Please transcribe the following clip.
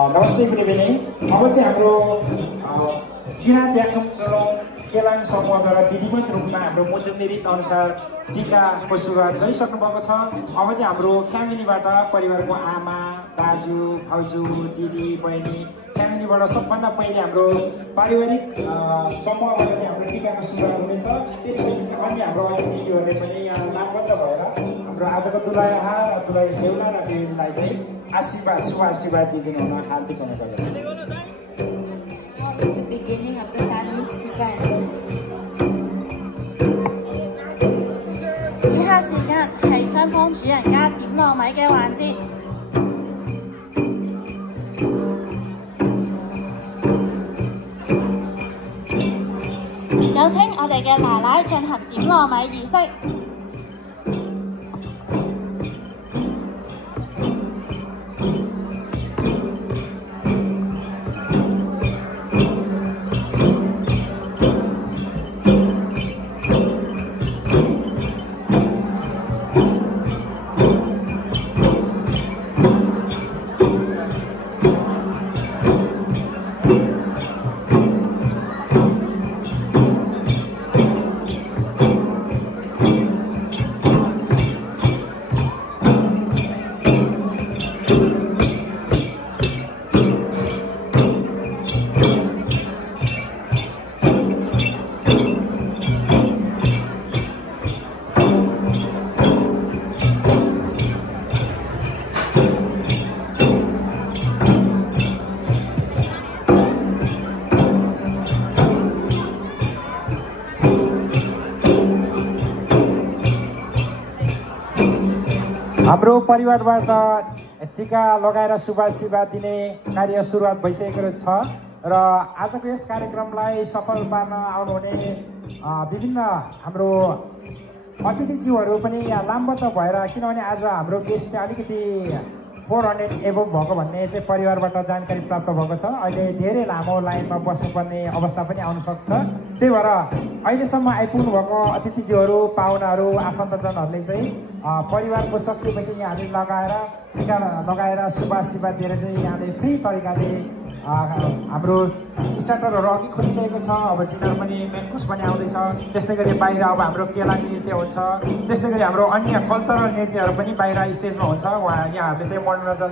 नमस्ते good evening. अब चाहिँ हाम्रो किराँत याक्थुङ चोलोङ केलाङ समूहद्वारा विधिवत रूपमा हाम्रो मुद्दमिरित अनुसार टिकाको सुरुवात गरिसक्नु भएको छ। अब चाहिँ हाम्रो फ्यामिलीबाट परिवारको आमा दाजु भाउजू दिदी बहिनी फ्यामिलीबाट सबभन्दा पहिले हाम्रो पारिवारिक समूहबाट चाहिँ हाम्रो टिकाको सुरुवात हुनेछ। त्यसपछि अन्य हाम्रो अतिथिहरूले पनि यहाँ लाभबद्ध भएर हाम्रो आजको दुलहा दुलही बेहुला र बेहुलीलाई चाहिँ आशीर्वाद शुभ आशीर्वाद दिइदिनु हुन हार्दिक अनुरोध गर्दछु। The beginning of the family's tika and 以下時間係雙方主人家點糯米嘅環節。有請我哋嘅奶奶進行點糯米儀式。हाम्रो परिवारबाट टिका लगाएर शुभ आशीर्वाद दिने कार्य सुरुवात भइसकेको छ र आजको यस कार्यक्रमलाई सफल पार्न आउनुहुने विभिन्न हाम्रो अतिथिज्यूहरू पनि यहाँ लामबद्ध भएर, किनभने आज हाम्रो गेस्ट चाहिँ अलिकति 400 एभोभ भएको भन्ने चाहिँ परिवारबाट जानकारी प्राप्त भएको छ। अहिले धेरै लामो लाइनमा बस्नुपर्ने अवस्था पनि आउन सक्छ। त्यही भएर अहिलेसम्म आइपुग्नु भएको अतिथिज्यूहरू पाहुनाहरू आफन्तजनहरूले चाहिँ परिवारको सकिएपछि यहाँले लगाएर टिका लगाएर शुभ आशीर्वाद दिएर चाहिँ यहाँले फ्री तरिकाले हाम्रो स्टार्टरहरू अघि खोलिसकेको छ। अब डिनर पनि मेन कोर्स पनि आउँदैछ। त्यस्तै गरी बाहिर अब हाम्रो केलाङ नृत्य हुन्छ। त्यस्तै गरी हाम्रो अन्य कल्चरल नृत्यहरू पनि बाहिर स्टेजमा हुन्छ। यहाँहरूले चाहिँ मनोरञ्जन